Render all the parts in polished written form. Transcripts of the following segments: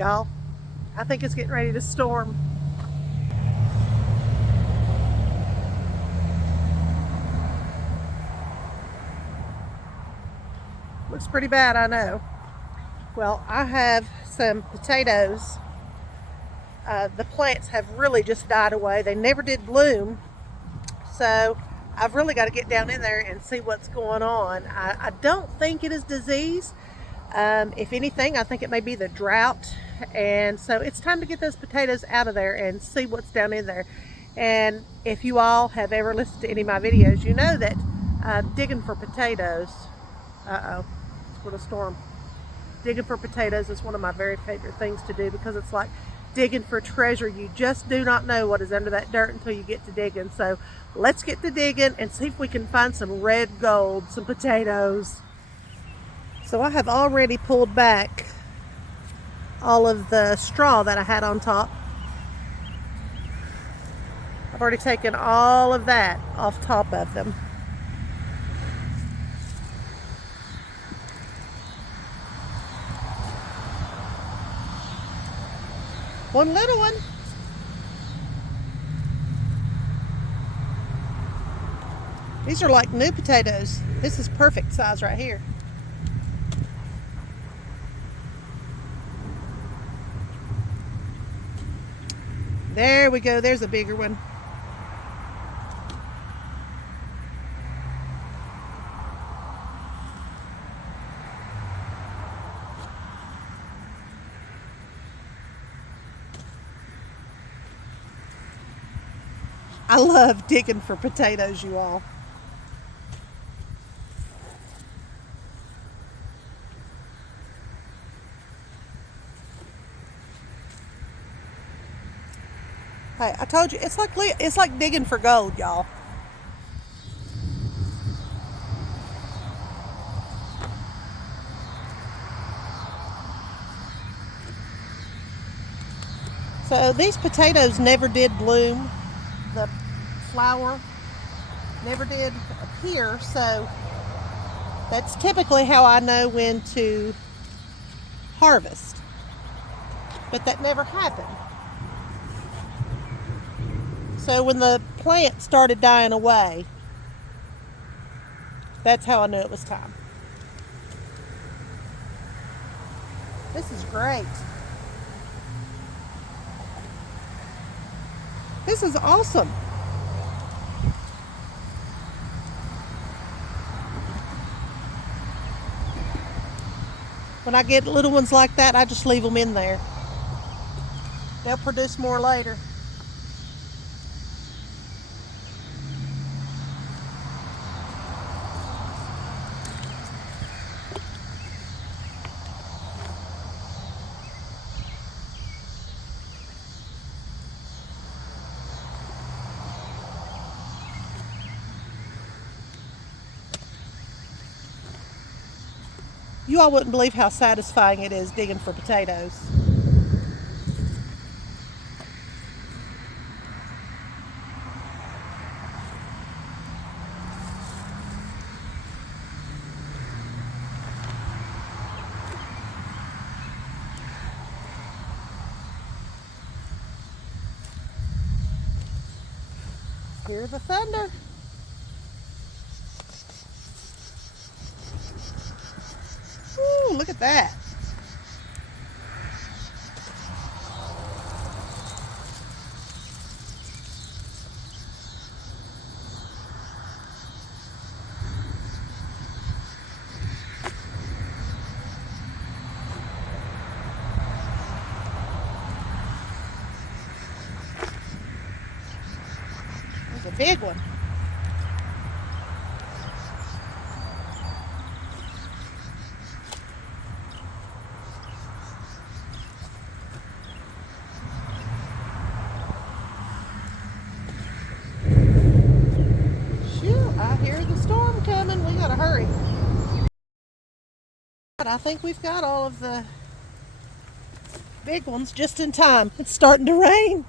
Y'all, I think it's getting ready to storm. Looks pretty bad, I know. Well, I have some potatoes. The plants have really just died away. They never did bloom. So I've really got to get down in there and see what's going on. I don't think it is disease. If anything, I think it may be the drought. And so it's time to get those potatoes out of there and see what's down in there. And if you all have ever listened to any of my videos, you know that digging for potatoes, it's going to storm. Digging for potatoes is one of my very favorite things to do because it's like digging for treasure. You just do not know what is under that dirt until you get to digging. So let's get to digging and see if we can find some red gold, some potatoes. So I have already pulled back all of the straw that I had on top. I've already taken all of that off top of them. One little one. These are like new potatoes. This is perfect size right here. There we go. There's a bigger one. I love digging for potatoes, you all. Hey, I told you, it's like digging for gold, y'all. So these potatoes never did bloom. The flower never did appear, so that's typically how I know when to harvest. But that never happened. So when the plant started dying away, that's how I knew it was time. This is great. This is awesome. When I get little ones like that, I just leave them in there. They'll produce more later. You all wouldn't believe how satisfying it is digging for potatoes. Hear the thunder. Ooh, look at that. There's a big one. I hear the storm coming. We gotta hurry. But I think we've got all of the big ones just in time. It's starting to rain.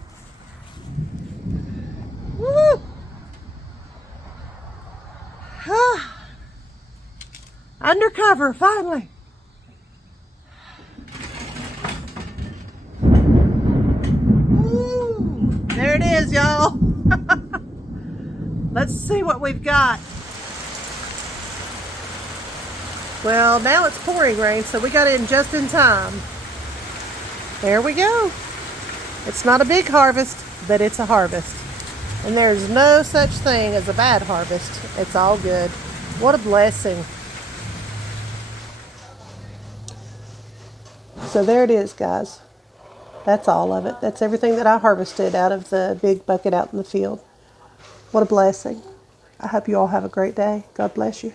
Woo! Ah. Undercover, finally. potatoes, y'all. Let's see what we've got. Well, now it's pouring rain, so we got in just in time. There we go. It's not a big harvest, but it's a harvest. And there's no such thing as a bad harvest. It's all good. What a blessing. So there it is, guys. That's all of it. That's everything that I harvested out of the big bucket out in the field. What a blessing. I hope you all have a great day. God bless you.